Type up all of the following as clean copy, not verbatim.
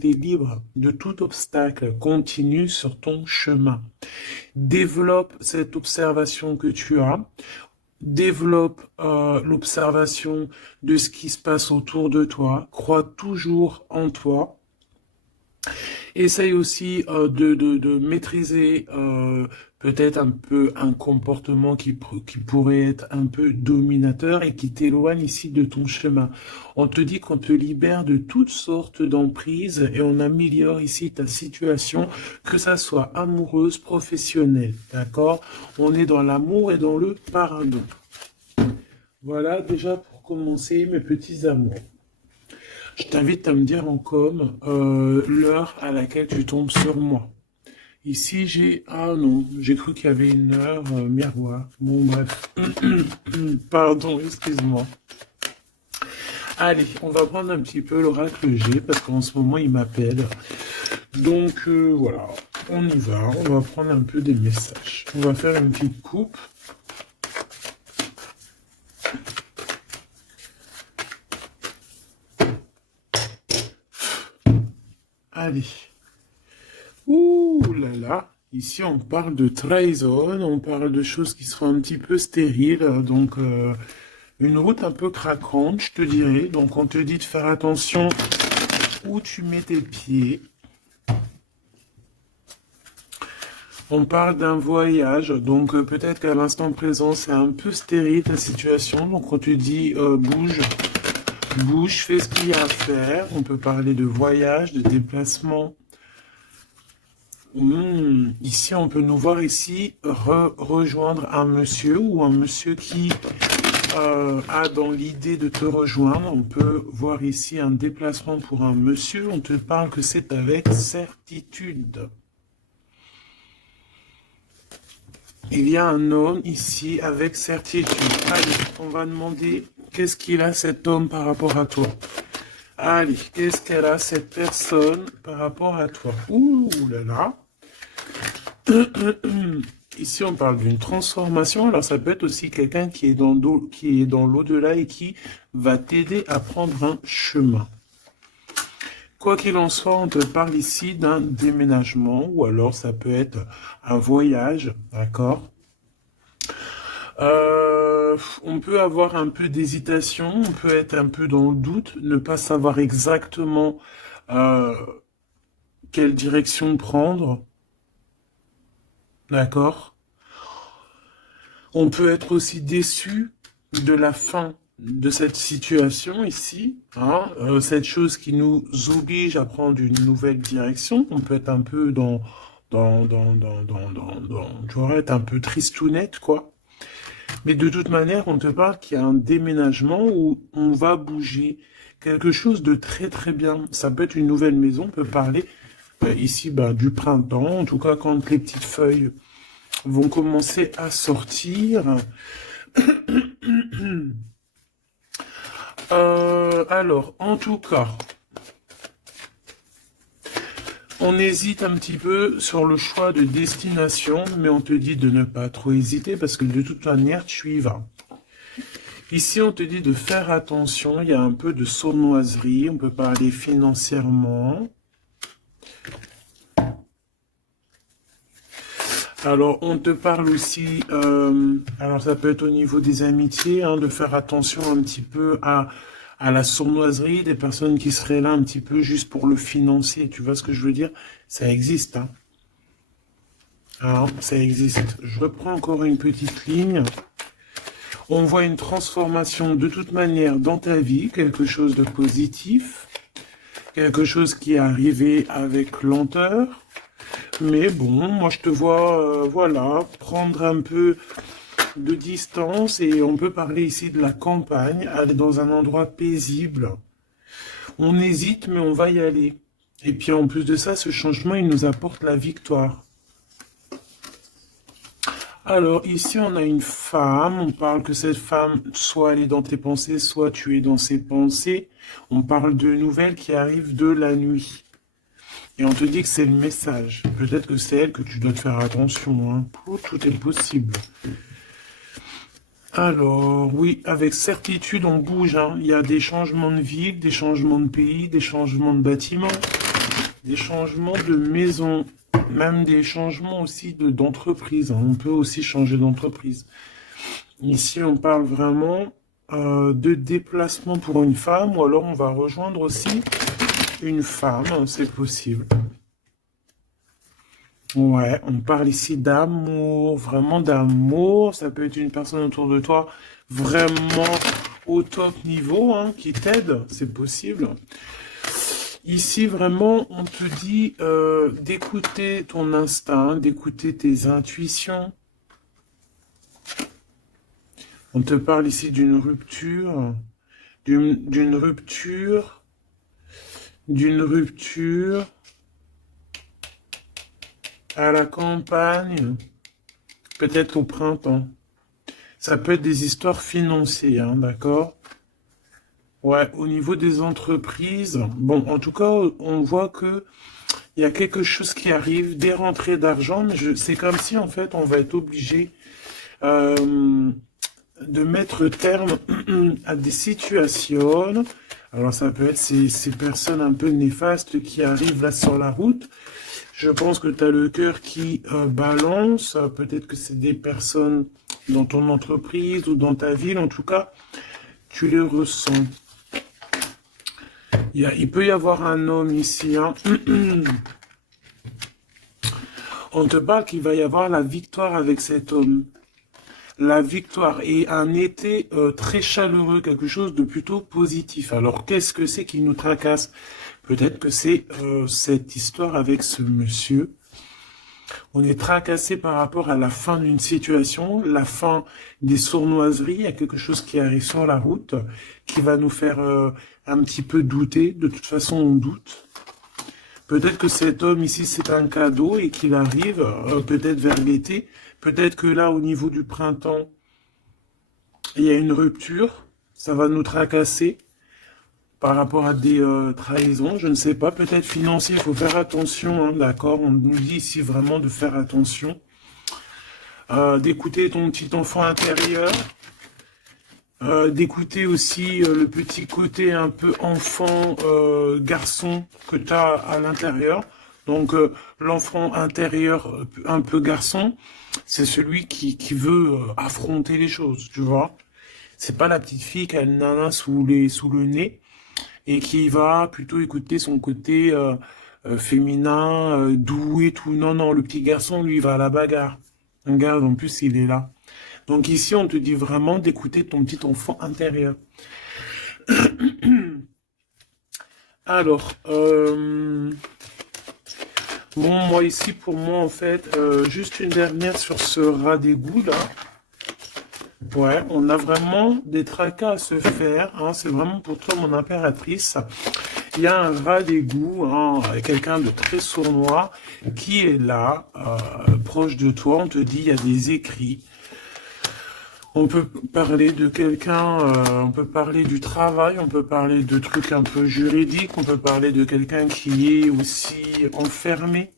t'es libre de tout obstacle. Continue sur ton chemin. Développe cette observation que tu as. Développe l'observation de ce qui se passe autour de toi. Crois toujours en toi. Essaye aussi de maîtriser peut-être un peu un comportement qui pourrait être un peu dominateur et qui t'éloigne ici de ton chemin. On te dit qu'on te libère de toutes sortes d'emprises et on améliore ici ta situation, que ça soit amoureuse, professionnelle, d'accord? On est dans l'amour et dans le pardon. Voilà déjà pour commencer mes petits amours. Je t'invite à me dire en com l'heure à laquelle tu tombes sur moi. Ici, j'ai... Ah non, j'ai cru qu'il y avait une heure miroir. Bon, bref. Pardon, excuse-moi. Allez, on va prendre un petit peu l'oracle G parce qu'en ce moment, il m'appelle. Donc, voilà, on y va. On va prendre un peu des messages. On va faire une petite coupe. Allez. Ouh là là. Ici, on parle de trahison, on parle de choses qui sont un petit peu stériles, donc une route un peu craquante, je te dirais. Donc, on te dit de faire attention où tu mets tes pieds. On parle d'un voyage, donc peut-être qu'à l'instant présent, c'est un peu stérile ta situation. Donc, on te dit bouge, bouge, fais ce qu'il y a à faire. On peut parler de voyage, de déplacement. Ici, on peut nous voir ici rejoindre un monsieur ou un monsieur qui a dans l'idée de te rejoindre. On peut voir ici un déplacement pour un monsieur. On te parle que c'est avec certitude. Il y a un homme ici avec certitude. Allez, on va demander qu'est-ce qu'il a cet homme par rapport à toi. Allez, qu'est-ce qu'elle a cette personne par rapport à toi. Ouh là là. Ici, on parle d'une transformation. Alors, ça peut être aussi quelqu'un qui est dans l'au-delà et qui va t'aider à prendre un chemin. Quoi qu'il en soit, on te parle ici d'un déménagement ou alors ça peut être un voyage, d'accord? On peut avoir un peu d'hésitation, on peut être un peu dans le doute, ne pas savoir exactement quelle direction prendre. D'accord. On peut être aussi déçu de la fin de cette situation ici, hein, cette chose qui nous oblige à prendre une nouvelle direction. On peut être un peu tu vois, être un peu tristounette, quoi. Mais de toute manière, on te parle qu'il y a un déménagement où on va bouger quelque chose de très très bien. Ça peut être une nouvelle maison, on peut parler ici du printemps, en tout cas quand les petites feuilles vont commencer à sortir. Alors, en tout cas, on hésite un petit peu sur le choix de destination, mais on te dit de ne pas trop hésiter parce que de toute manière, tu y vas. Ici, on te dit de faire attention, il y a un peu de sournoiserie, on peut parler financièrement. Alors, on te parle aussi, alors ça peut être au niveau des amitiés, hein, de faire attention un petit peu à la sournoiserie, des personnes qui seraient là un petit peu juste pour le financier, tu vois ce que je veux dire? Ça existe, hein. Alors, ça existe. Je reprends encore une petite ligne. On voit une transformation de toute manière dans ta vie, quelque chose de positif, quelque chose qui est arrivé avec lenteur. Mais bon, moi je te vois, voilà, prendre un peu de distance et on peut parler ici de la campagne, aller dans un endroit paisible. On hésite, mais on va y aller. Et puis en plus de ça, ce changement, il nous apporte la victoire. Alors ici, on a une femme, on parle que cette femme, soit elle est dans tes pensées, soit tu es dans ses pensées. On parle de nouvelles qui arrivent de la nuit. Et on te dit que c'est le message. Peut-être que c'est elle que tu dois te faire attention. Hein. Tout est possible. Alors, oui, avec certitude, on bouge. Hein. Il y a des changements de ville, des changements de pays, des changements de bâtiments. Des changements de maison, même des changements aussi d'entreprise. On peut aussi changer d'entreprise. Ici, on parle vraiment de déplacement pour une femme, ou alors on va rejoindre aussi une femme, c'est possible. Ouais, on parle ici d'amour, vraiment d'amour. Ça peut être une personne autour de toi vraiment au top niveau, hein, qui t'aide, c'est possible. Ici, vraiment, on te dit d'écouter ton instinct, d'écouter tes intuitions. On te parle ici d'une rupture, d'une rupture, d'une rupture à la campagne, peut-être au printemps. Ça peut être des histoires financières, hein, d'accord? Ouais, au niveau des entreprises, bon, en tout cas, on voit que il y a quelque chose qui arrive, des rentrées d'argent, mais c'est comme si, en fait, on va être obligé euh, de mettre terme à des situations. Alors, ça peut être ces personnes un peu néfastes qui arrivent là sur la route. Je pense que tu as le cœur qui balance. Peut-être que c'est des personnes dans ton entreprise ou dans ta ville. En tout cas, tu les ressens. Il peut y avoir un homme ici, hein. On te parle qu'il va y avoir la victoire avec cet homme. La victoire et un été très chaleureux, quelque chose de plutôt positif. Alors, qu'est-ce que c'est qui nous tracasse? Peut-être que c'est cette histoire avec ce monsieur. On est tracassé par rapport à la fin d'une situation, la fin des sournoiseries. Il y a quelque chose qui arrive sur la route qui va nous faire un petit peu douter. De toute façon, on doute. Peut-être que cet homme ici, c'est un cadeau et qu'il arrive peut-être vers l'été. Peut-être que là, au niveau du printemps, il y a une rupture. Ça va nous tracasser par rapport à des trahisons. Je ne sais pas, peut-être financier. Il faut faire attention, hein, d'accord? On nous dit ici vraiment de faire attention. D'écouter ton petit enfant intérieur. D'écouter aussi le petit côté un peu enfant, garçon que tu as à l'intérieur. Donc l'enfant intérieur un peu garçon, c'est celui qui veut affronter les choses, tu vois. C'est pas la petite fille qui a le nana sous le nez et qui va plutôt écouter son côté féminin, doux et tout. Non, non, le petit garçon, lui, va à la bagarre. Regarde, en plus, il est là. Donc ici, on te dit vraiment d'écouter ton petit enfant intérieur. Alors, bon, moi ici, pour moi, en fait, juste une dernière sur ce rat d'égout, là. Ouais, on a vraiment des tracas à se faire, hein, c'est vraiment pour toi, mon impératrice. Il y a un rat d'égout, hein, quelqu'un de très sournois, qui est là, proche de toi. On te dit, il y a des écrits. On peut parler de quelqu'un, on peut parler du travail, on peut parler de trucs un peu juridiques, on peut parler de quelqu'un qui est aussi enfermé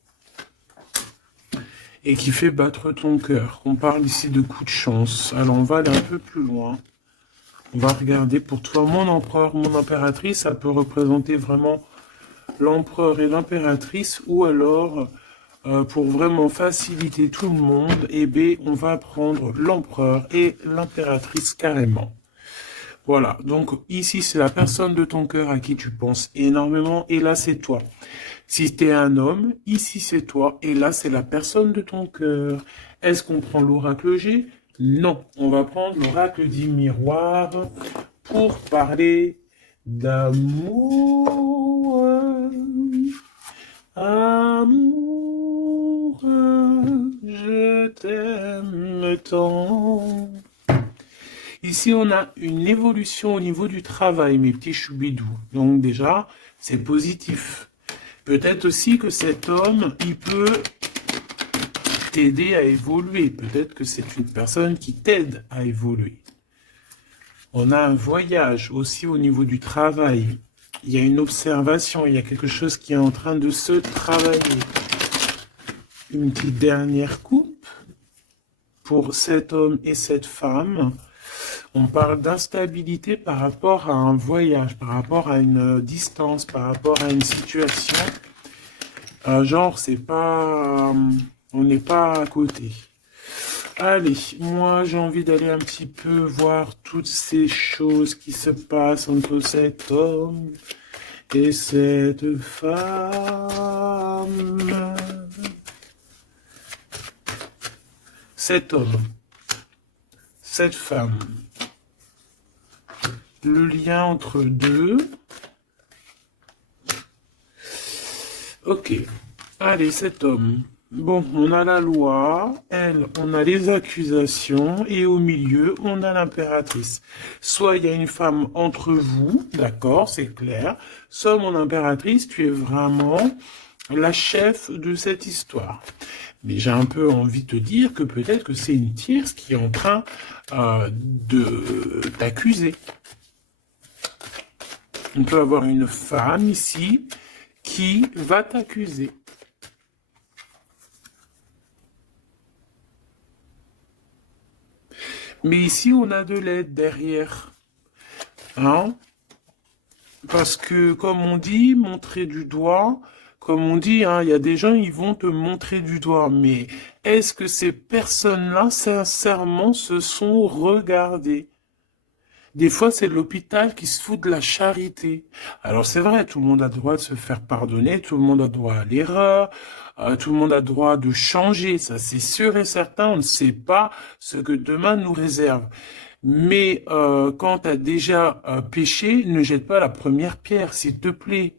et qui fait battre ton cœur. On parle ici de coups de chance. Alors on va aller un peu plus loin. On va regarder pour toi mon empereur, mon impératrice. Ça peut représenter vraiment l'empereur et l'impératrice, ou alors pour vraiment faciliter tout le monde, eh bien, on va prendre l'empereur et l'impératrice carrément. Voilà, donc ici c'est la personne de ton cœur à qui tu penses énormément, et là c'est toi. Si tu es un homme, ici c'est toi, et là c'est la personne de ton cœur. Est-ce qu'on prend l'oracle G? Non, on va prendre l'oracle dit miroir pour parler d'amour. Amour, je t'aime tant. Ici, on a une évolution au niveau du travail, mes petits choubidous. Donc déjà, c'est positif. Peut-être aussi que cet homme, il peut t'aider à évoluer. Peut-être que c'est une personne qui t'aide à évoluer. On a un voyage aussi au niveau du travail. Il y a une observation, il y a quelque chose qui est en train de se travailler. Une petite dernière coupe pour cet homme et cette femme. On parle d'instabilité par rapport à un voyage, par rapport à une distance, par rapport à une situation. Genre, c'est pas... on n'est pas à côté. Allez, moi j'ai envie d'aller un petit peu voir toutes ces choses qui se passent entre cet homme et cette femme. Cet homme, cette femme, le lien entre deux. Ok, allez, cet homme. Bon, on a la loi, elle, on a les accusations, et au milieu, on a l'impératrice. Soit il y a une femme entre vous, d'accord, c'est clair, soit mon impératrice, tu es vraiment la chef de cette histoire. Mais j'ai un peu envie de te dire que peut-être que c'est une tierce qui est en train de t'accuser. On peut avoir une femme ici qui va t'accuser. Mais ici, on a de l'aide derrière. Hein? Parce que, comme on dit, montrer du doigt, comme on dit, hein, il y a des gens, ils vont te montrer du doigt. Mais est-ce que ces personnes-là, sincèrement, se sont regardées? Des fois, c'est l'hôpital qui se fout de la charité. Alors c'est vrai, tout le monde a le droit de se faire pardonner, tout le monde a le droit à l'erreur, tout le monde a le droit de changer, ça c'est sûr et certain, on ne sait pas ce que demain nous réserve. Mais quand tu as déjà péché, ne jette pas la première pierre, s'il te plaît.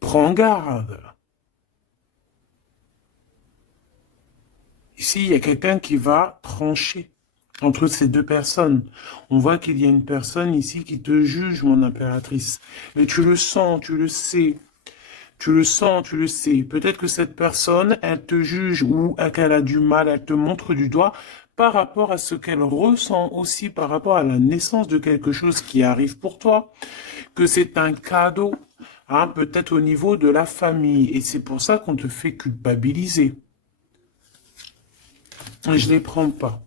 Prends garde. Ici, il y a quelqu'un qui va trancher entre ces deux personnes. On voit qu'il y a une personne ici qui te juge, mon impératrice. Mais tu le sens, tu le sais. Tu le sens, tu le sais. Peut-être que cette personne, elle te juge ou qu'elle a du mal, elle te montre du doigt par rapport à ce qu'elle ressent aussi, par rapport à la naissance de quelque chose qui arrive pour toi, que c'est un cadeau, hein, peut-être au niveau de la famille. Et c'est pour ça qu'on te fait culpabiliser. Je les prends pas.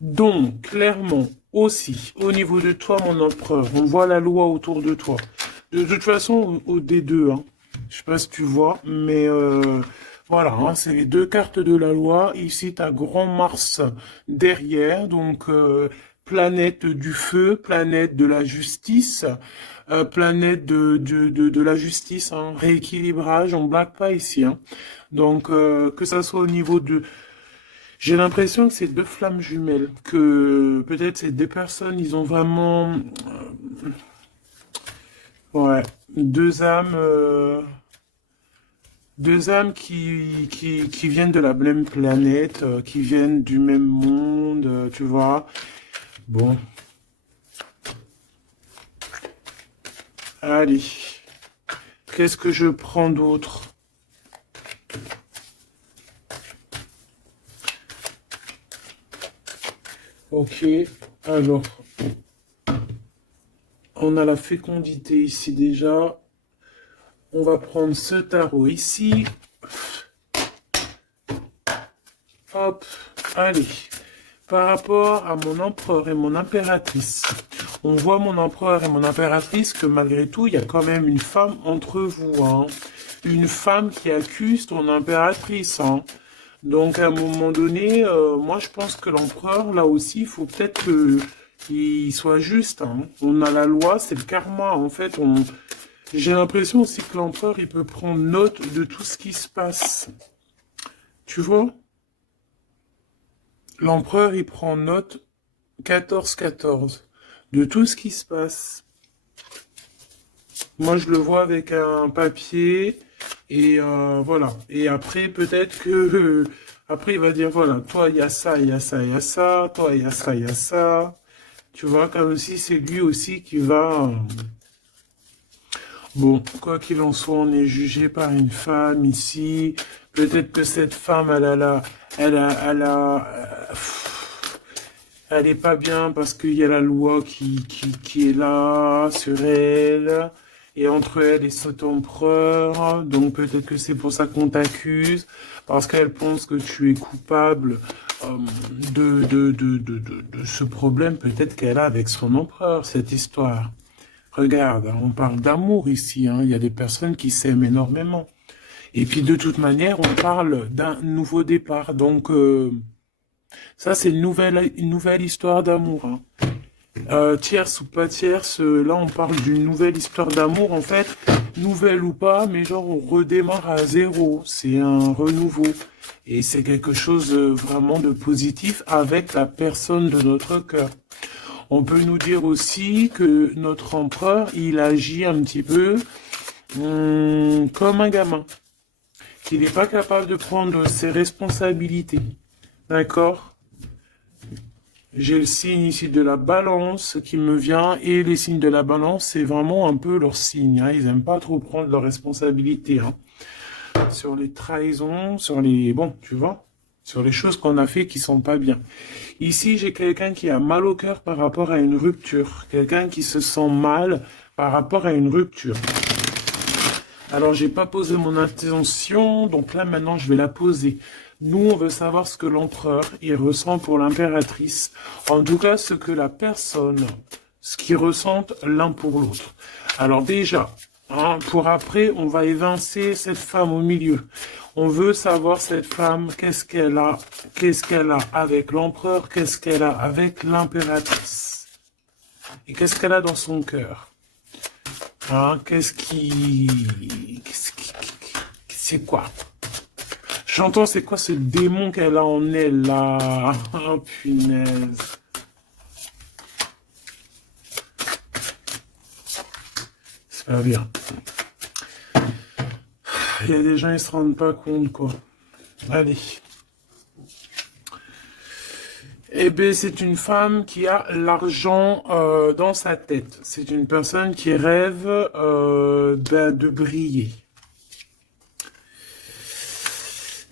Donc, clairement, aussi, au niveau de toi, mon empereur, on voit la loi autour de toi. De toute façon, des deux, hein. Je sais pas si tu vois, mais voilà, hein, c'est les deux cartes de la loi. Ici, tu as Grand Mars derrière, donc planète du feu, planète de la justice, planète de la justice, hein, rééquilibrage, on blague pas ici. Hein. Donc, que ça soit au niveau de j'ai l'impression que c'est deux flammes jumelles, que peut-être c'est deux personnes, ils ont vraiment, ouais, deux âmes qui viennent de la même planète, qui viennent du même monde, tu vois. Bon, allez, qu'est-ce que je prends d'autre? Ok, alors, on a la fécondité ici déjà. On va prendre ce tarot ici. Hop, allez. Par rapport à mon empereur et mon impératrice, on voit mon empereur et mon impératrice que malgré tout, il y a quand même une femme entre vous. Hein. Une femme qui accuse ton impératrice. Hein. Donc à un moment donné, moi je pense que l'empereur, là aussi, il faut peut-être qu'il soit juste. Hein. On a la loi, c'est le karma. En fait, j'ai l'impression aussi que l'empereur, il peut prendre note de tout ce qui se passe. Tu vois? L'empereur, il prend note 14-14 de tout ce qui se passe. Moi, je le vois avec un papier et voilà. Et après, peut-être que après, il va dire voilà, toi, il y a ça, il y a ça, il y a ça, toi, il y a ça, il y a ça. Tu vois, comme si c'est lui aussi qui va. Bon, quoi qu'il en soit, on est jugé par une femme ici. Peut-être que cette femme, elle est pas bien parce qu'il y a la loi qui est là sur elle. Et entre elle et cet empereur. Donc peut-être que c'est pour ça qu'on t'accuse. Parce qu'elle pense que tu es coupable de ce problème peut-être qu'elle a avec son empereur, cette histoire. Regarde, hein, on parle d'amour ici, hein. Il y a des personnes qui s'aiment énormément. Et puis de toute manière, on parle d'un nouveau départ. Donc ça, c'est une nouvelle histoire d'amour, hein. Tierce ou pas tierce, là on parle d'une nouvelle histoire d'amour, en fait, nouvelle ou pas, mais genre on redémarre à zéro, c'est un renouveau, et c'est quelque chose vraiment de positif avec la personne de notre cœur. On peut nous dire aussi que notre empereur, il agit un petit peu comme un gamin, qu'il n'est pas capable de prendre ses responsabilités, d'accord? J'ai le signe ici de la balance qui me vient, et les signes de la balance, c'est vraiment un peu leur signe, hein. Ils aiment pas trop prendre leurs responsabilités, hein. Sur les trahisons, sur les... Bon, tu vois, sur les choses qu'on a fait qui sont pas bien. Ici, j'ai quelqu'un qui a mal au cœur par rapport à une rupture. Quelqu'un qui se sent mal par rapport à une rupture. Alors, j'ai pas posé mon intention, donc là, maintenant, je vais la poser. Nous, on veut savoir ce que l'empereur, il ressent pour l'impératrice. En tout cas, ce que la personne, ce qu'ils ressentent l'un pour l'autre. Alors déjà, hein, pour après, on va évincer cette femme au milieu. On veut savoir cette femme, qu'est-ce qu'elle a avec l'empereur, qu'est-ce qu'elle a avec l'impératrice. Et qu'est-ce qu'elle a dans son cœur. Hein, c'est quoi? J'entends, c'est quoi ce démon qu'elle a en elle, là? Oh, punaise. C'est pas bien. Il y a des gens, ils se rendent pas compte, quoi. Allez. Eh bien, c'est une femme qui a l'argent dans sa tête. C'est une personne qui rêve de briller.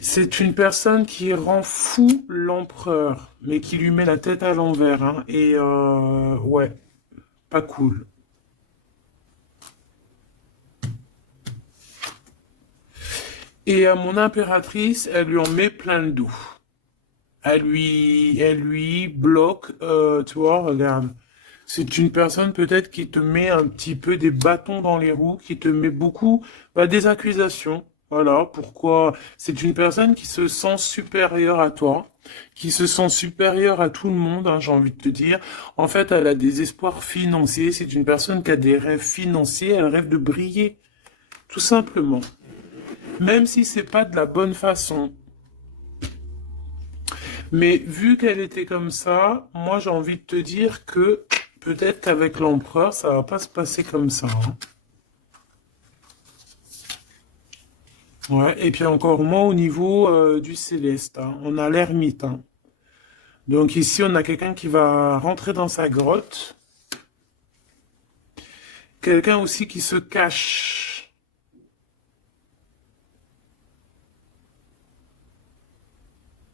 C'est une personne qui rend fou l'empereur, mais qui lui met la tête à l'envers, hein. Et ouais, pas cool. Et à mon impératrice, elle lui en met plein le dos. Elle lui bloque, tu vois, regarde. C'est une personne peut-être qui te met un petit peu des bâtons dans les roues, qui te met beaucoup des accusations. Voilà, pourquoi c'est une personne qui se sent supérieure à toi, qui se sent supérieure à tout le monde, hein, j'ai envie de te dire. En fait, elle a des espoirs financiers. C'est une personne qui a des rêves financiers. Elle rêve de briller, tout simplement. Même si c'est pas de la bonne façon. Mais vu qu'elle était comme ça, moi j'ai envie de te dire que peut-être qu'avec l'empereur, ça va pas se passer comme ça, hein. Ouais, et puis encore moins au niveau du céleste, hein. On a l'ermite, hein. Donc ici, on a quelqu'un qui va rentrer dans sa grotte. Quelqu'un aussi qui se cache.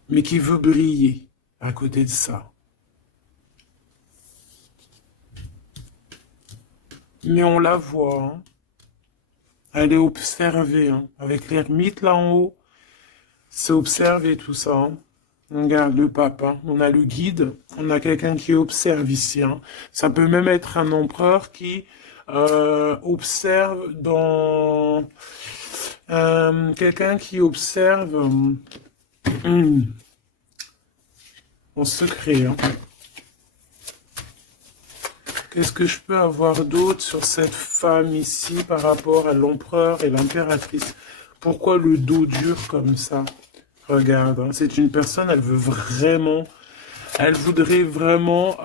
Mais qui veut briller à côté de ça. Mais on la voit, hein. Elle est observée, hein. Avec l'ermite là en haut, c'est observé tout ça, hein. On regarde le pape, hein. On a le guide, on a quelqu'un qui observe ici, hein. Ça peut même être un empereur qui observe dans... quelqu'un qui observe en secret, hein. Qu'est-ce que je peux avoir d'autre sur cette femme ici par rapport à l'empereur et l'impératrice? Pourquoi le dos dur comme ça? Regarde, hein, c'est une personne, elle veut vraiment, elle voudrait vraiment,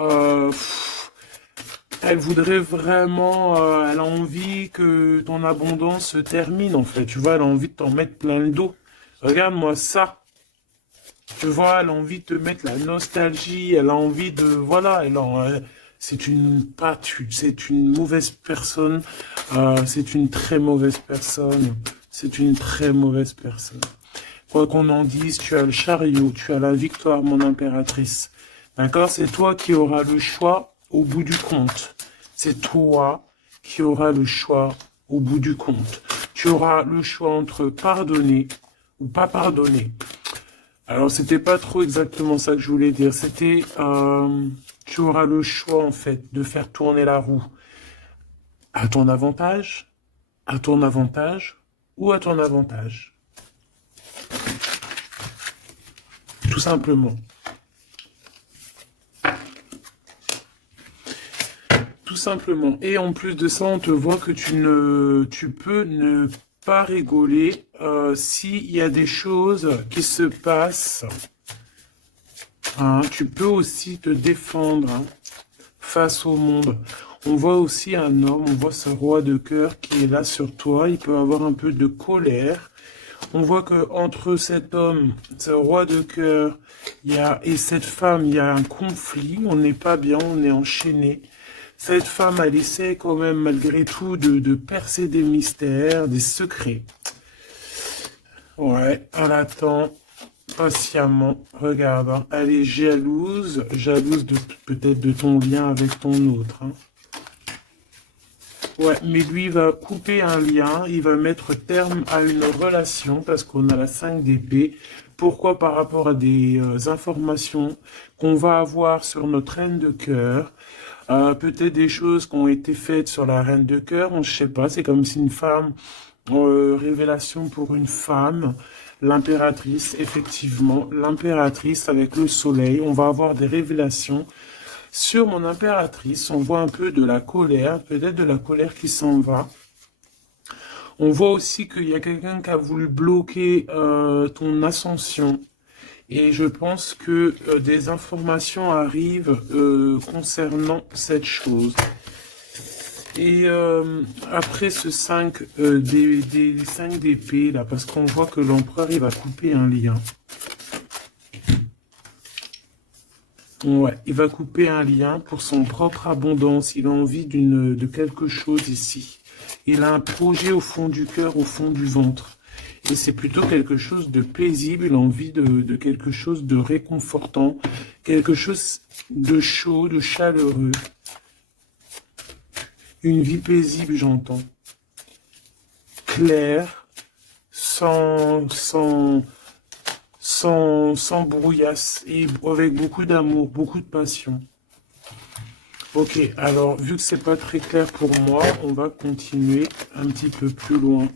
elle a envie que ton abondance se termine en fait. Tu vois, elle a envie de t'en mettre plein le dos. Regarde-moi ça. Tu vois, elle a envie de te mettre la nostalgie, elle a envie de, voilà, c'est une c'est une mauvaise personne, c'est une très mauvaise personne, c'est une très mauvaise personne. Quoi qu'on en dise, tu as le chariot, tu as la victoire, mon impératrice. D'accord? C'est toi qui auras le choix au bout du compte. C'est toi qui auras le choix au bout du compte. Tu auras le choix entre pardonner ou pas pardonner. Alors, c'était pas trop exactement ça que je voulais dire. C'était, tu auras le choix, en fait, de faire tourner la roue. À ton avantage? À ton avantage? Ou à ton avantage? Tout simplement. Tout simplement. Et en plus de ça, on te voit que tu peux ne pas rigoler s'il y a des choses qui se passent. Hein. Tu peux aussi te défendre, hein, face au monde. On voit aussi un homme, on voit ce roi de cœur qui est là sur toi. Il peut avoir un peu de colère. On voit que entre cet homme, ce roi de cœur, et cette femme, il y a un conflit. On n'est pas bien, on est enchaîné. Cette femme, elle essaie quand même, malgré tout, de percer des mystères, des secrets. Ouais, elle attend patiemment. Regarde, hein, elle est jalouse, jalouse de peut-être de ton lien avec ton autre. Hein. Ouais, mais lui, il va couper un lien, il va mettre terme à une relation parce qu'on a la 5 d'épée. Pourquoi? Par rapport à des informations qu'on va avoir sur notre reine de cœur. Peut-être des choses qui ont été faites sur la reine de cœur, on ne sait pas, c'est comme si une femme, révélation pour une femme, l'impératrice, effectivement, l'impératrice avec le soleil, on va avoir des révélations sur mon impératrice, on voit un peu de la colère, peut-être de la colère qui s'en va. On voit aussi qu'il y a quelqu'un qui a voulu bloquer ton ascension. Et je pense que des informations arrivent concernant cette chose. Et après ce 5 des 5 d'épée, là, parce qu'on voit que l'empereur, il va couper un lien. Ouais, il va couper un lien pour son propre abondance. Il a envie de quelque chose ici. Il a un projet au fond du cœur, au fond du ventre. Et c'est plutôt quelque chose de paisible, il a envie de quelque chose de réconfortant, quelque chose de chaud, de chaleureux. Une vie paisible, j'entends. Claire, sans brouillasse, et avec beaucoup d'amour, beaucoup de passion. Ok, alors, vu que c'est pas très clair pour moi, on va continuer un petit peu plus loin.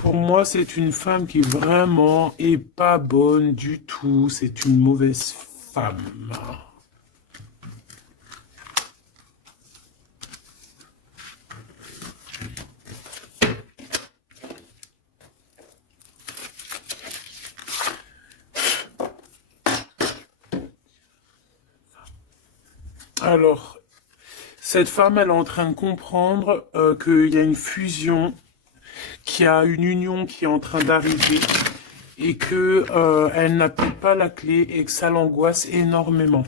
Pour moi, c'est une femme qui vraiment est pas bonne du tout. C'est une mauvaise femme. Alors, cette femme, elle est en train de comprendre qu'il y a une fusion, qu'il y a une union qui est en train d'arriver et que elle n'a peut-être pas la clé et que ça l'angoisse énormément.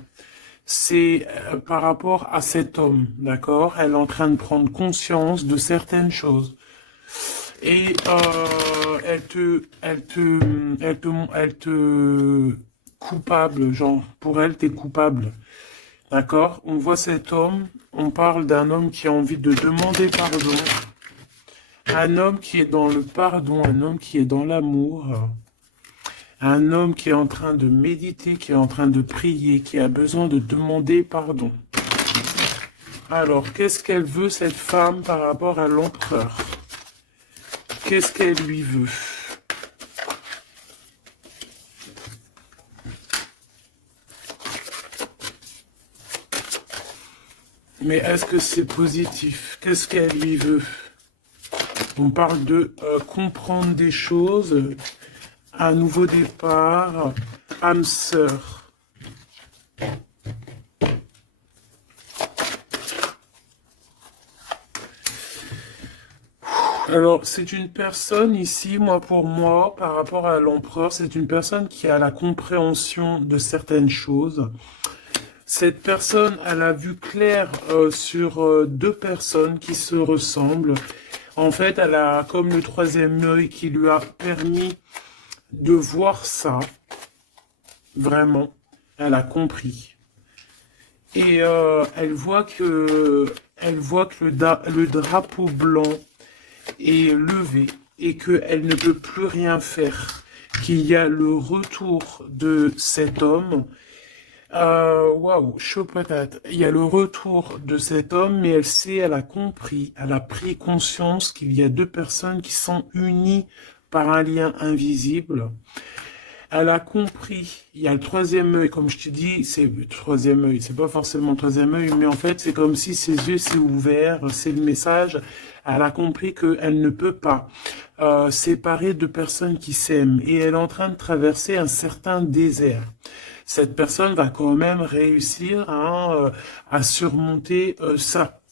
C'est par rapport à cet homme, d'accord? Elle est en train de prendre conscience de certaines choses. Et elle te coupable, genre, pour elle, t'es coupable. D'accord? On voit cet homme, on parle d'un homme qui a envie de demander pardon, un homme qui est dans le pardon, un homme qui est dans l'amour, un homme qui est en train de méditer, qui est en train de prier, qui a besoin de demander pardon. Alors, qu'est-ce qu'elle veut, cette femme, par rapport à l'empereur? Qu'est-ce qu'elle lui veut? Mais est-ce que c'est positif? Qu'est-ce qu'elle lui veut? On parle de comprendre des choses, un nouveau départ, âme sœur. Alors, c'est une personne ici, pour moi, par rapport à l'empereur, c'est une personne qui a la compréhension de certaines choses. Cette personne, elle a vu clair sur deux personnes qui se ressemblent. En fait, elle a comme le troisième œil qui lui a permis de voir ça. Vraiment, elle a compris. Et elle voit que le drapeau blanc est levé et qu'elle ne peut plus rien faire. qu'il y a le retour de cet homme. Waouh, chaud patate. Il y a le retour de cet homme, mais elle a compris, elle a pris conscience qu'il y a deux personnes qui sont unies par un lien invisible. Elle a compris, il y a le troisième œil, comme je te dis, c'est le troisième œil, c'est pas forcément le troisième œil, mais en fait, c'est comme si ses yeux s'est ouverts, c'est le message. Elle a compris qu'elle ne peut pas séparer deux personnes qui s'aiment et elle est en train de traverser un certain désert. Cette personne va quand même réussir à surmonter ça.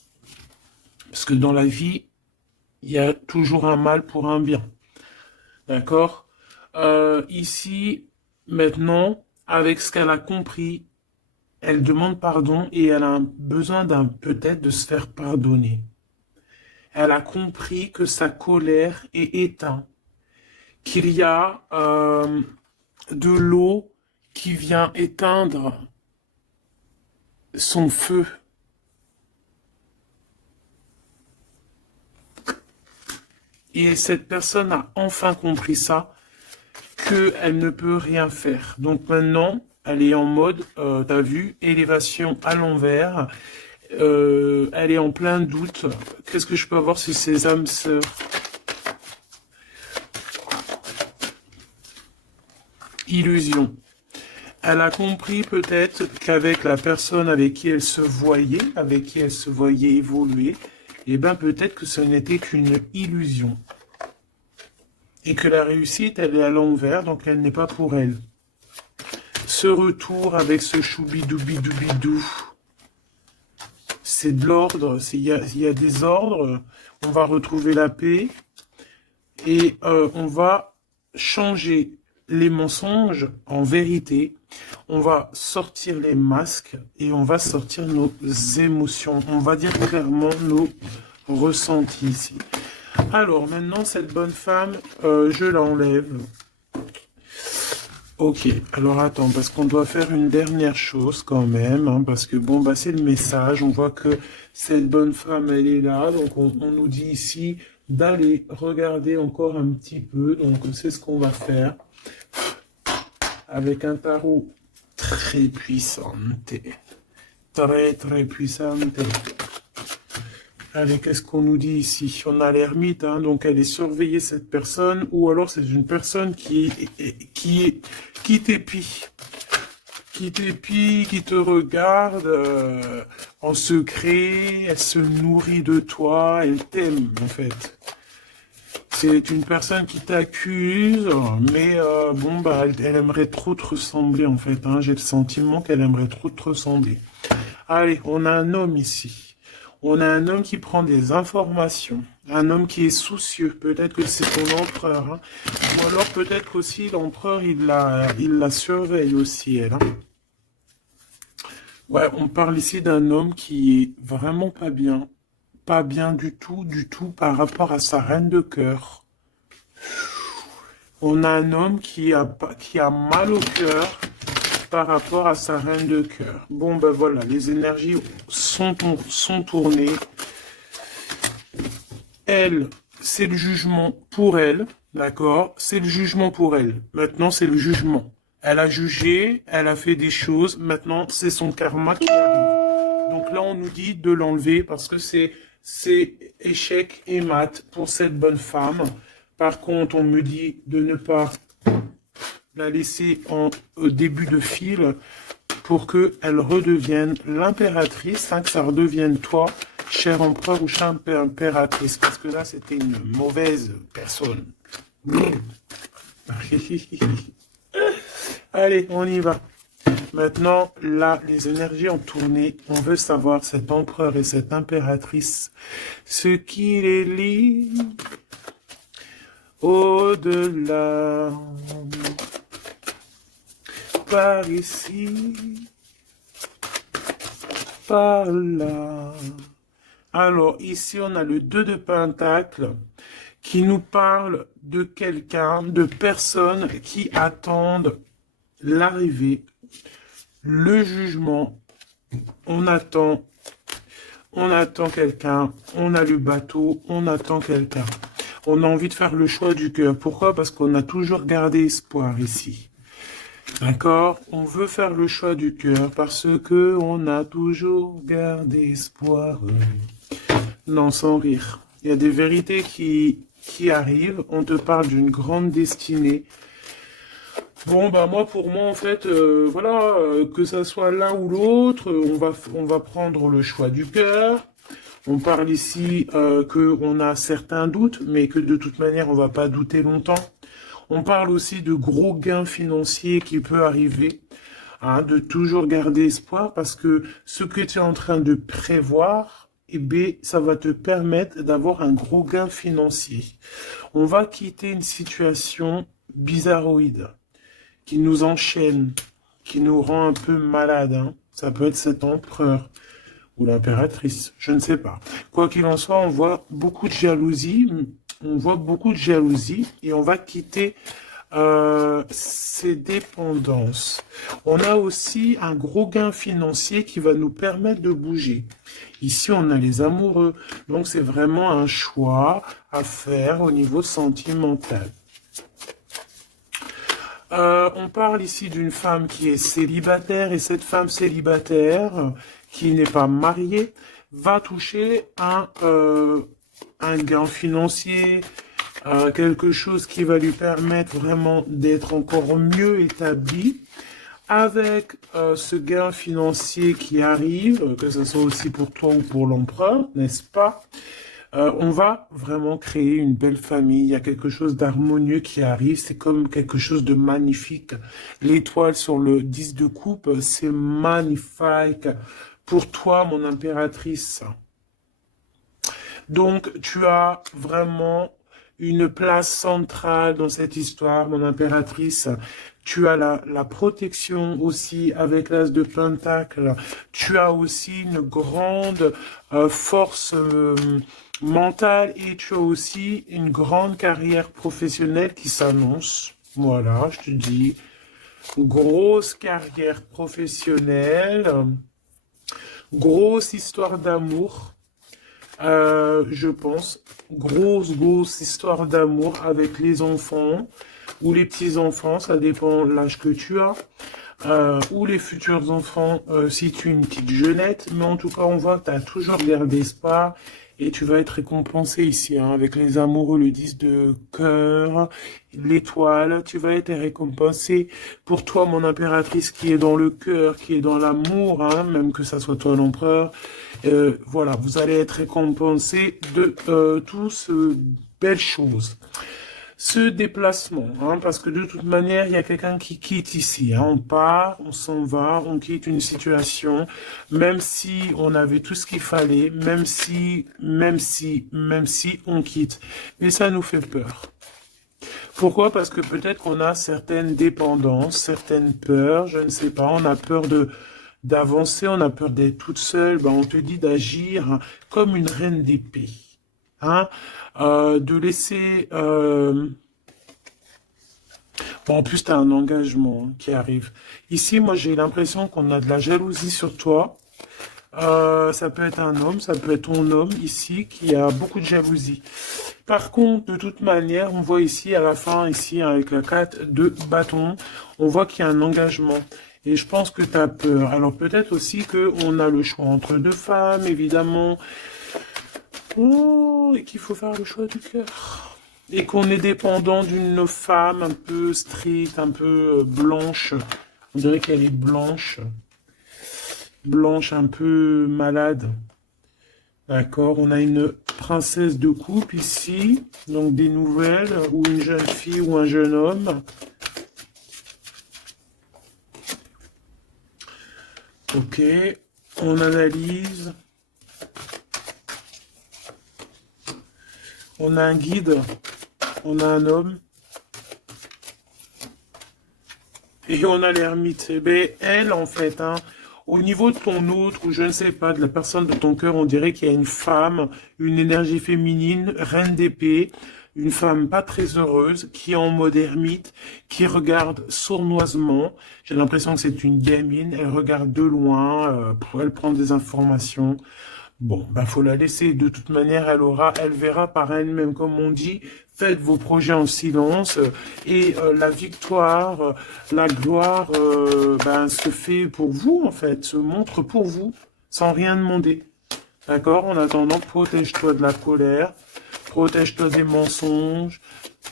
Parce que dans la vie, il y a toujours un mal pour un bien. D'accord? Ici, maintenant, avec ce qu'elle a compris, elle demande pardon et elle a besoin peut-être de se faire pardonner. Elle a compris que sa colère est éteinte, qu'il y a de l'eau qui vient éteindre son feu. Et cette personne a enfin compris ça, qu'elle ne peut rien faire. Donc maintenant, elle est en mode, t'as vu, élévation à l'envers. Elle est en plein doute. Qu'est-ce que je peux avoir sur ses âmes sœurs? Illusion. Elle a compris peut-être qu'avec la personne avec qui elle se voyait évoluer, eh ben peut-être que ce n'était qu'une illusion. Et que la réussite, elle est à l'envers, donc elle n'est pas pour elle. Ce retour avec ce choubidoubidou, c'est de l'ordre, il y a des ordres, on va retrouver la paix, et on va changer les mensonges en vérité, on va sortir les masques, et on va sortir nos émotions, on va dire clairement nos ressentis ici. Alors, maintenant, cette bonne femme, je l'enlève. Ok, alors attends, parce qu'on doit faire une dernière chose quand même, hein, parce que bon, bah c'est le message, on voit que cette bonne femme, elle est là, donc on nous dit ici d'aller regarder encore un petit peu, donc c'est ce qu'on va faire, avec un tarot très puissant, très puissant. Allez, qu'est-ce qu'on nous dit ici? On a l'ermite, hein, donc elle est surveillée, cette personne, ou alors c'est une personne qui t'épie, qui te regarde en secret, elle se nourrit de toi, elle t'aime en fait. C'est une personne qui t'accuse, mais bon, bah, elle aimerait trop te ressembler en fait, hein, j'ai le sentiment qu'elle aimerait trop te ressembler. Allez, on a un homme ici. On a un homme qui prend des informations, un homme qui est soucieux, peut-être que c'est ton empereur, hein. Ou alors peut-être aussi l'empereur, il la surveille aussi, elle. Hein. Ouais, on parle ici d'un homme qui est vraiment pas bien du tout par rapport à sa reine de cœur. On a un homme qui a mal au cœur par rapport à sa reine de cœur. Bon, ben voilà, les énergies sont tournées. Elle, c'est le jugement pour elle, d'accord? C'est le jugement pour elle. Maintenant, c'est le jugement. Elle a jugé, elle a fait des choses, maintenant, c'est son karma qui arrive. Donc là, on nous dit de l'enlever parce que c'est échec et mat pour cette bonne femme. Par contre, on me dit de ne pas la laisser en début de fil pour qu'elle redevienne l'impératrice, hein, que ça redevienne toi, cher empereur ou chère impératrice, parce que là, c'était une mauvaise personne. Allez, on y va. Maintenant, là, les énergies ont tourné. On veut savoir, cet empereur et cette impératrice, ce qui les lie au-delà. Par ici, par là. Alors, ici, on a le 2 de Pentacle qui nous parle de quelqu'un, de personnes qui attendent l'arrivée, le jugement. On attend quelqu'un, on a le bateau, on attend quelqu'un. On a envie de faire le choix du cœur. Pourquoi? Parce qu'on a toujours gardé espoir ici. D'accord? On veut faire le choix du cœur parce que on a toujours gardé espoir. Non, sans rire. Il y a des vérités qui arrivent. On te parle d'une grande destinée. Bon, bah moi, pour moi, en fait, voilà, que ça soit l'un ou l'autre, on va prendre le choix du cœur. On parle ici que on a certains doutes, mais que de toute manière, on va pas douter longtemps. On parle aussi de gros gains financiers qui peut arriver, hein, de toujours garder espoir parce que ce que tu es en train de prévoir, eh bien, ça va te permettre d'avoir un gros gain financier. On va quitter une situation bizarroïde qui nous enchaîne, qui nous rend un peu malade, hein. Ça peut être cet empereur ou l'impératrice, je ne sais pas. Quoi qu'il en soit, on voit beaucoup de jalousie, et on va quitter ces dépendances. On a aussi un gros gain financier qui va nous permettre de bouger. Ici, on a les amoureux, donc c'est vraiment un choix à faire au niveau sentimental. On parle ici d'une femme qui est célibataire, et cette femme célibataire qui n'est pas mariée va toucher un gain financier, quelque chose qui va lui permettre vraiment d'être encore mieux établi. Avec ce gain financier qui arrive, que ce soit aussi pour toi ou pour l'empereur, n'est-ce pas? On va vraiment créer une belle famille. Il y a quelque chose d'harmonieux qui arrive. C'est comme quelque chose de magnifique. L'étoile sur le 10 de coupe, c'est magnifique. Pour toi, mon impératrice. Donc, tu as vraiment une place centrale dans cette histoire, mon impératrice. Tu as la protection aussi avec l'as de Pentacle. Tu as aussi une grande force mentale et tu as aussi une grande carrière professionnelle qui s'annonce. Voilà, je te dis, grosse carrière professionnelle, grosse histoire d'amour. Je pense, grosse histoire d'amour avec les enfants ou les petits-enfants, ça dépend de l'âge que tu as, ou les futurs enfants si tu es une petite jeunette, mais en tout cas, on voit que tu as toujours gardé espoir et tu vas être récompensé ici, hein, avec les amoureux, le 10 de cœur, l'étoile, tu vas être récompensé pour toi, mon impératrice, qui est dans le cœur, qui est dans l'amour, hein, même que ça soit toi l'empereur. Voilà, vous allez être récompensé de toutes ces belles choses. Ce déplacement, hein, parce que de toute manière, il y a quelqu'un qui quitte ici, hein, on part, on s'en va, on quitte une situation, même si on avait tout ce qu'il fallait, même si on quitte. Et ça nous fait peur. Pourquoi? Parce que peut-être qu'on a certaines dépendances, certaines peurs, je ne sais pas, on a peur d'avancer, on a peur d'être toute seule, ben on te dit d'agir comme une reine d'épée, hein, de laisser... Bon, en plus, tu as un engagement, hein, qui arrive. Ici, moi, j'ai l'impression qu'on a de la jalousie sur toi. Ça peut être un homme, ça peut être ton homme ici qui a beaucoup de jalousie. Par contre, de toute manière, on voit ici à la fin, ici avec la 4 de bâton, on voit qu'il y a un engagement. Et je pense que tu as peur. Alors peut-être aussi qu'on a le choix entre deux femmes, évidemment. Oh, et qu'il faut faire le choix du cœur. Et qu'on est dépendant d'une femme un peu stricte, un peu blanche. On dirait qu'elle est blanche. Blanche, un peu malade. D'accord, on a une princesse de coupe ici. Donc des nouvelles, ou une jeune fille ou un jeune homme. Ok, on analyse. On a un guide, on a un homme. Et on a l'ermite. Eh bien, elle, en fait, hein, au niveau de ton autre, ou je ne sais pas, de la personne de ton cœur, on dirait qu'il y a une femme, une énergie féminine, reine d'épée, une femme pas très heureuse, qui est en mode ermite, qui regarde sournoisement. J'ai l'impression que c'est une gamine, elle regarde de loin, elle prend des informations. Bon, ben faut la laisser. De toute manière, elle verra par elle-même, comme on dit. Faites vos projets en silence et la victoire, la gloire, ben, se fait pour vous en fait, se montre pour vous, sans rien demander. D'accord? En attendant, protège-toi de la colère, protège-toi des mensonges,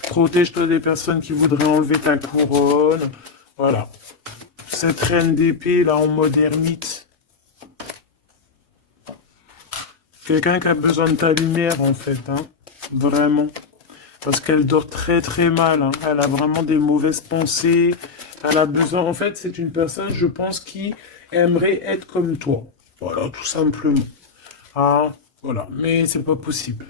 protège-toi des personnes qui voudraient enlever ta couronne. Voilà. Cette reine d'épée là en mode ermite. Quelqu'un qui a besoin de ta lumière, en fait, hein. Vraiment. Parce qu'elle dort très très mal, hein. Elle a vraiment des mauvaises pensées. Elle a besoin, en fait, c'est une personne, je pense, qui aimerait être comme toi. Voilà, tout simplement. Ah, voilà. Mais c'est pas possible.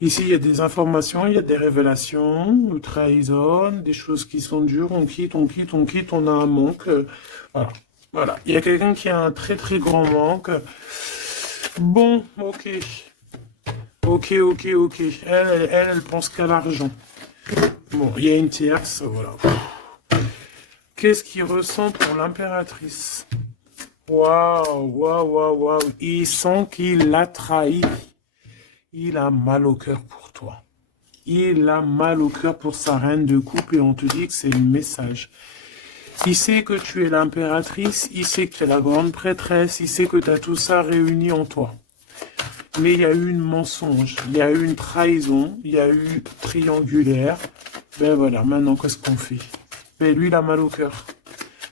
Ici, il y a des informations, il y a des révélations, une trahison, des choses qui sont dures, on quitte, on quitte, on quitte, on a un manque. Voilà. Voilà. Il y a quelqu'un qui a un très très grand manque. Bon, ok. Ok, ok, ok. Elle pense qu'à l'argent. Bon, il y a une tierce, voilà. Qu'est-ce qu'il ressent pour l'impératrice? Waouh, waouh, waouh, waouh. Il sent qu'il l'a trahi. Il a mal au cœur pour toi. Il a mal au cœur pour sa reine de coupe et on te dit que c'est le message. Il sait que tu es l'impératrice, il sait que tu es la grande prêtresse, il sait que tu as tout ça réuni en toi. Mais il y a eu une mensonge, il y a eu une trahison, il y a eu triangulaire. Ben voilà, maintenant qu'est-ce qu'on fait? Ben lui, il a mal au cœur.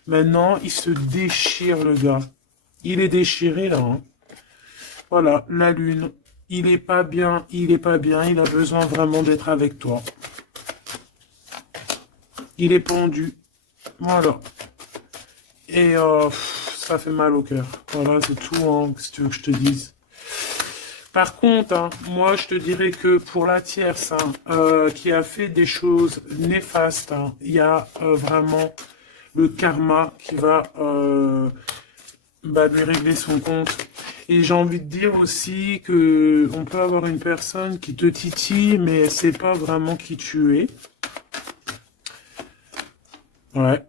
Maintenant, il se déchire, le gars. Il est déchiré, là. Hein. Voilà, la lune. Il est pas bien, il est pas bien, il a besoin vraiment d'être avec toi. Il est pendu. Voilà. Et ça fait mal au cœur. Voilà, c'est tout, hein, que tu veux que je te dise. Par contre, hein, moi, je te dirais que pour la tierce, hein, qui a fait des choses néfastes, hein, il y a vraiment le karma qui va lui régler son compte. Et j'ai envie de dire aussi que on peut avoir une personne qui te titille, mais elle sait pas vraiment qui tu es. Ouais.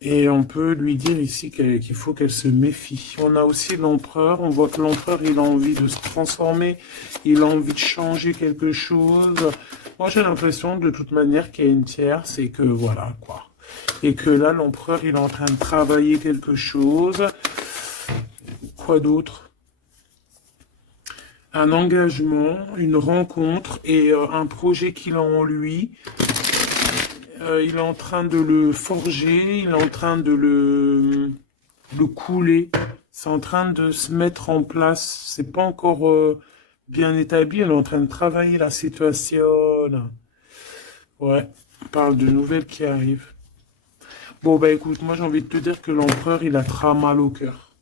Et on peut lui dire ici qu'il faut qu'elle se méfie. On a aussi l'empereur. On voit que l'empereur, il a envie de se transformer. Il a envie de changer quelque chose. Moi, j'ai l'impression, de toute manière, qu'il y a une tierce et que voilà, quoi. Et que là, l'empereur, il est en train de travailler quelque chose. Quoi d'autre? Un engagement, une rencontre et un projet qu'il a en lui. Il est en train de le forger, il est en train de le couler. C'est en train de se mettre en place. C'est pas encore bien établi. Il est en train de travailler la situation. Ouais, on parle de nouvelles qui arrivent. Bon, bah écoute, moi j'ai envie de te dire que l'empereur, il a très mal au cœur.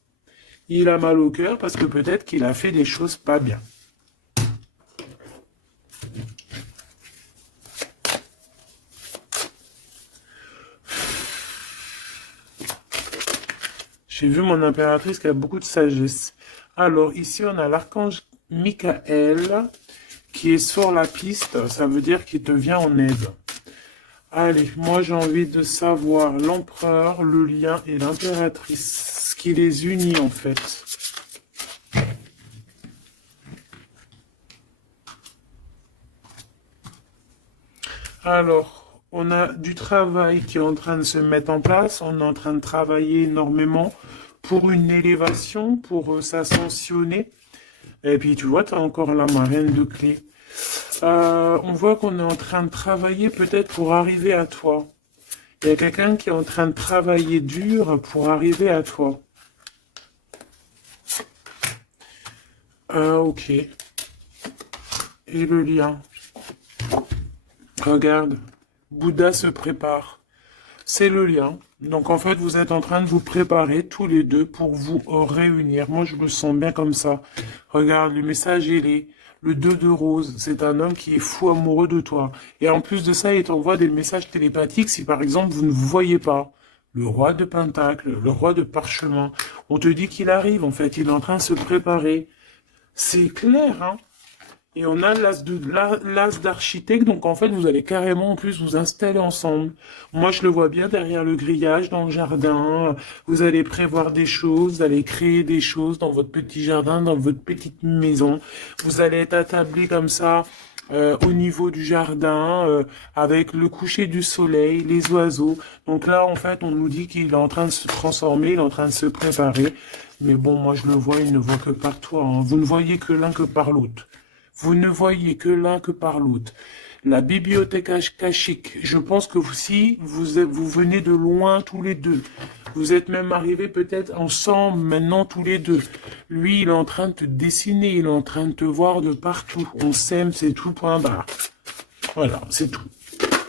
Il a mal au cœur parce que peut-être qu'il a fait des choses pas bien. J'ai vu mon impératrice qui a beaucoup de sagesse. Alors, ici, on a l'archange Michael qui est sur la piste. Ça veut dire qu'il te vient en aide. Allez, moi, j'ai envie de savoir l'empereur, le lien et l'impératrice. Ce qui les unit, en fait. Alors, on a du travail qui est en train de se mettre en place. On est en train de travailler énormément pour une élévation, pour s'ascensionner. Et puis, tu vois, tu as encore la marraine de clé. On voit qu'on est en train de travailler peut-être pour arriver à toi. Il y a quelqu'un qui est en train de travailler dur pour arriver à toi. Ok. Et le lien. Regarde. Bouddha se prépare. C'est le lien. Donc en fait, vous êtes en train de vous préparer tous les deux pour vous réunir. Moi, je me sens bien comme ça. Regarde, le message, il est le 2 de rose. C'est un homme qui est fou amoureux de toi. Et en plus de ça, il t'envoie des messages télépathiques si par exemple, vous ne vous voyez pas. Le roi de Pentacle, le roi de Parchemin. On te dit qu'il arrive, en fait. Il est en train de se préparer. C'est clair, hein? Et on a l'as d'architecte, donc en fait, vous allez carrément en plus vous installer ensemble. Moi, je le vois bien derrière le grillage, dans le jardin. Vous allez prévoir des choses, vous allez créer des choses dans votre petit jardin, dans votre petite maison. Vous allez être attablé comme ça. Au niveau du jardin, avec le coucher du soleil, les oiseaux. Donc là, en fait, on nous dit qu'il est en train de se transformer, il est en train de se préparer. Mais bon, moi, je le vois, il ne voit que par toi, hein. Vous ne voyez que l'un que par l'autre. Vous ne voyez que l'un que par l'autre. La bibliothèque akashique, je pense que si vous venez de loin tous les deux, vous êtes même arrivés peut-être ensemble maintenant tous les deux. Lui, il est en train de te dessiner, il est en train de te voir de partout. On s'aime, c'est tout, point barre. Voilà, c'est tout.